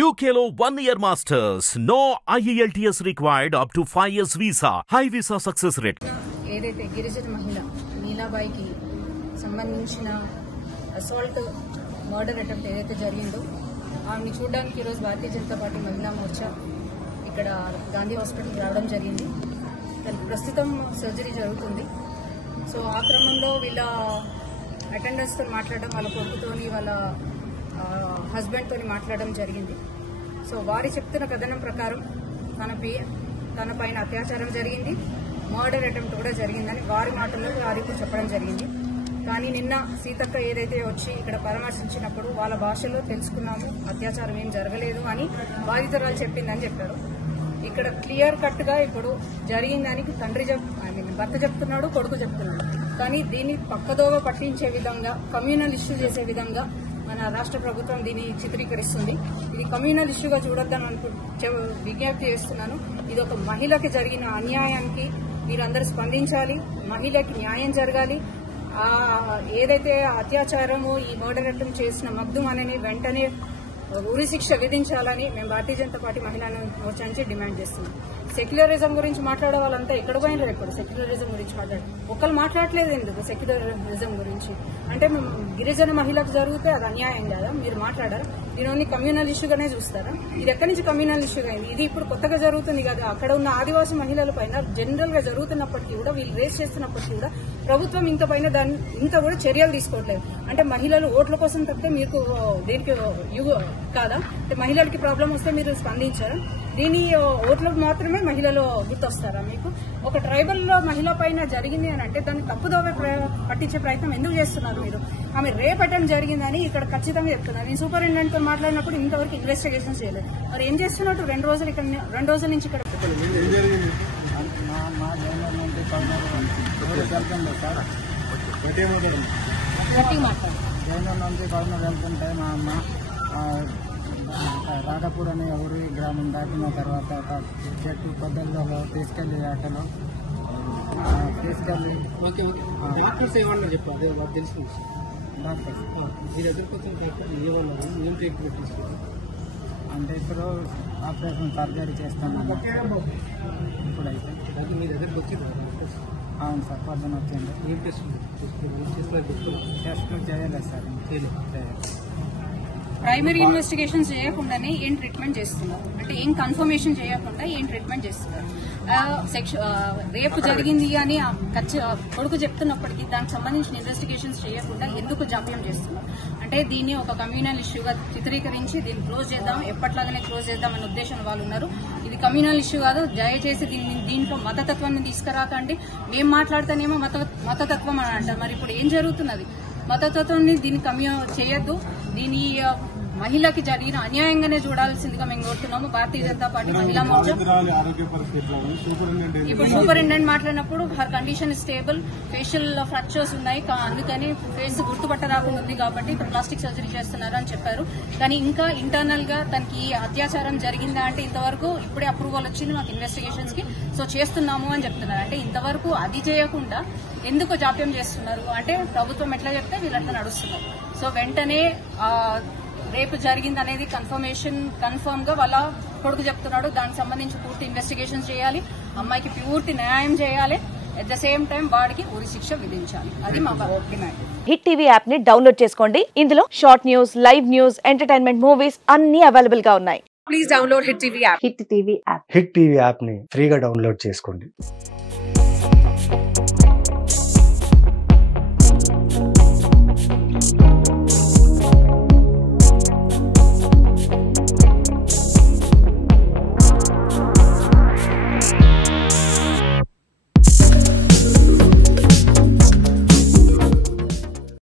UKలో 1 year masters. No IELTS required up to 5 years visa. High visa success rate. ఏదైతే గిరిజన మహిళ నీలాబాయికి సంబంధించిన assault murder attempt ఏదైతే జరిగిందో ఆమెని చూడడానికి ఈరోజు భారతీయ జనతా పార్టీ మహిళా మోర్చా ఇక్కడ గాంధీ హాస్పిటల్కి రావడం జరిగింది. ప్రస్తుతం సర్జరీ జరుగుతుంది. సో ఆ క్రమంలో వీళ్ళ అటెండెన్స్తో మాట్లాడడం, వాళ్ళ కొడుకుతోని వాళ్ళ హస్బెండ్తో మాట్లాడడం జరిగింది. సో వారి చెప్తున్న కథనం ప్రకారం తన పైన అత్యాచారం జరిగింది, మర్డర్ అటెంప్ట్ కూడా జరిగిందని వారి మాటల్లో వారికి చెప్పడం జరిగింది. కానీ నిన్న సీతక్క ఏదైతే వచ్చి ఇక్కడ పరామర్శించినప్పుడు వాళ్ళ భాషలో తెలుసుకున్నాము అత్యాచారం ఏం జరగలేదు అని బాధితురాలు చెప్పిందని చెప్పారు. ఇక్కడ క్లియర్ కట్ గా ఇప్పుడు జరిగిందానికి భర్త చెప్తున్నాడు, కొడుకు చెప్తున్నాడు. కానీ దీన్ని పక్కదోవ పట్టించే విధంగా, కమ్యూనల్ ఇష్యూ చేసే విధంగా మన రాష్ట్ర ప్రభుత్వం దీన్ని చిత్రీకరిస్తుంది. ఇది కమ్యూనల్ ఇష్యూగా చూడొద్దని విజ్ఞప్తి చేస్తున్నాను. ఇది ఒక మహిళకి జరిగిన అన్యాయానికి మీరందరూ స్పందించాలి. మహిళకి న్యాయం జరగాలి. ఏదైతే అత్యాచారము ఈ మర్డర్ అటెంప్ట్ చేసిన మగ్దుమ్ అని వెంటనే ఉరి శిక్ష విధించాలని మేము భారతీయ జనతా పార్టీ మహిళా మోర్చా నుంచి డిమాండ్ చేస్తున్నాం. సెక్యులరిజం గురించి మాట్లాడే వాళ్ళంతా ఎక్కడ పోయినారు? ఎప్పుడు సెక్యులరిజం గురించి ఒకళ్ళు మాట్లాడలేదు ఎందుకు? సెక్యులరిజం గురించి అంటే గిరిజన మహిళకు జరిగితే అది అన్యాయం కదా, మీరు మాట్లాడారా? దీని ఓన్లీ కమ్యూనల్ ఇష్యూగానే చూస్తారా? ఇది ఎక్కడి నుంచి కమ్యూనల్ ఇష్యూగా అయింది? ఇది ఇప్పుడు కొత్తగా జరుగుతుంది కదా. అక్కడ ఉన్న ఆదివాసీ మహిళల పైన జనరల్ గా జరుగుతున్నప్పటికీ కూడా, వీళ్ళు రేస్ చేస్తున్నప్పటికీ కూడా ప్రభుత్వం ఇంత కూడా చర్యలు తీసుకోవట్లేదు. అంటే మహిళలు ఓట్ల కోసం తప్పితే మీకు దేనికి కాదా? అంటే మహిళలకి ప్రాబ్లం వస్తే మీరు స్పందించారా? దీని ఓట్లకు మాత్రమే మహిళలు గుర్తొస్తారా మీకు? ఒక ట్రైబల్ లో మహిళ పైన జరిగింది అని అంటే దాన్ని తప్పుదోవ పట్టించే ప్రయత్నం ఎందుకు చేస్తున్నారు మీరు? ఆమె రేప్ అటెంప్ట్ జరిగిందని ఇక్కడ ఖచ్చితంగా చెప్తున్నారు. నేను సూపరింటెండెంట్ తో మాట్లాడినప్పుడు ఇంతవరకు ఇన్వెస్టిగేషన్ చేయలేదు. మరి ఏం చేస్తున్నట్టు? 2 రోజుల నుంచి ఇక్కడ వెళ్తుంటే మా అమ్మ రాధపూర్ అనే ఊరి గ్రామం దాటిన తర్వాత ఒక చెట్టు పొద్దుల్లో తీసుకెళ్లి ఆటలో తీసుకెళ్లి డాక్టర్స్ ఏమన్నా చెప్పారు? అదే మాకు తెలుసు. డాక్టర్స్ మీరు ఎదుర్కొచ్చిన డాక్టర్ ఏమన్నారు? ఏం ట్రీట్మెంట్ తీసుకున్నారు? అంటే ఇప్పుడు ఆపరేషన్ సర్జరీ చేస్తాను ఇప్పుడైతే. అది మీ దగ్గరకు వచ్చింది? అవును సార్, పొద్దున వచ్చింది. ఏం టెస్ట్ టెస్ట్ చేయలేదు సార్. ప్రైమరీ ఇన్వెస్టిగేషన్ చేయకుండానే ఏం ట్రీట్మెంట్ చేస్తున్నారు? అంటే ఏం కన్ఫర్మేషన్ చేయకుండా ఏం ట్రీట్మెంట్ చేస్తున్నారు? రేపు జరిగింది అని కొడుకు చెప్తున్నప్పటికీ దానికి సంబంధించిన ఇన్వెస్టిగేషన్స్ చేయకుండా ఎందుకు జాప్యం చేస్తున్నారు? అంటే దీన్ని ఒక కమ్యూనల్ ఇష్యూగా చిత్రీకరించి దీన్ని క్లోజ్ చేద్దాం, ఎప్పట్లాగానే క్లోజ్ చేద్దాం అనే ఉద్దేశం వాళ్ళు ఉన్నారు. ఇది కమ్యూనల్ ఇష్యూ కాదు. దయచేసి దీంట్లో మతతత్వాన్ని తీసుకురాకండి. మేము మాట్లాడితేనేమో మతతత్వం అని అంటారు. మరి ఇప్పుడు ఏం జరుగుతున్నది? మతతత్వాన్ని దీన్ని చేయొద్దు. దీని మహిళకి జరిగిన అన్యాయంగానే చూడాల్సిందిగా మేము కోరుతున్నాము. భారతీయ జనతా పార్టీ మహిళా మోర్చా ఇప్పుడు సూపరింటెండెంట్ మాట్లాడినప్పుడు her condition stable, facial fractures ఉన్నాయి, అందుకని ఫేస్ గుర్తుపట్ట రాకుండా ఉంది కాబట్టి ఇప్పుడు ప్లాస్టిక్ సర్జరీ చేస్తున్నారు అని చెప్పారు. కానీ ఇంకా ఇంటర్నల్ గా తనకి అత్యాచారం జరిగిందా అంటే ఇంతవరకు ఇప్పుడే అప్రూవల్ వచ్చింది మాకు ఇన్వెస్టిగేషన్స్ కి, సో చేస్తున్నాము అని చెప్తున్నారు. అంటే ఇంతవరకు అది చేయకుండా ఎందుకు జాప్యం చేస్తున్నారు? అంటే ప్రభుత్వం ఎట్లా చెప్తే వీళ్ళు అట్లా నడుస్తున్నారు. సో వెంటనే రేపు జరిగింది అనేది కన్ఫర్మ్ గా వాళ్ళ కొడుకు చెప్తున్నాడు. దానికి సంబంధించి పూర్తి ఇన్వెస్టిగేషన్ చేయాలి, అమ్మాయికి పూర్తి న్యాయం చేయాలి. అట్ ద సేమ్ టైం వాడికి ఉరి శిక్ష విధించాలి. అది మా డిమాండ్. హిట్ టీవీ యాప్ ని డౌన్లోడ్ చేసుకోండి. ఇందులో short news, live news, entertainment movies అన్ని అవైలబుల్ గా ఉన్నాయి. Please download hit TV app. Hit TV app. Hit TV app ని ఫ్రీగా డౌన్లోడ్ చేసుకోండి.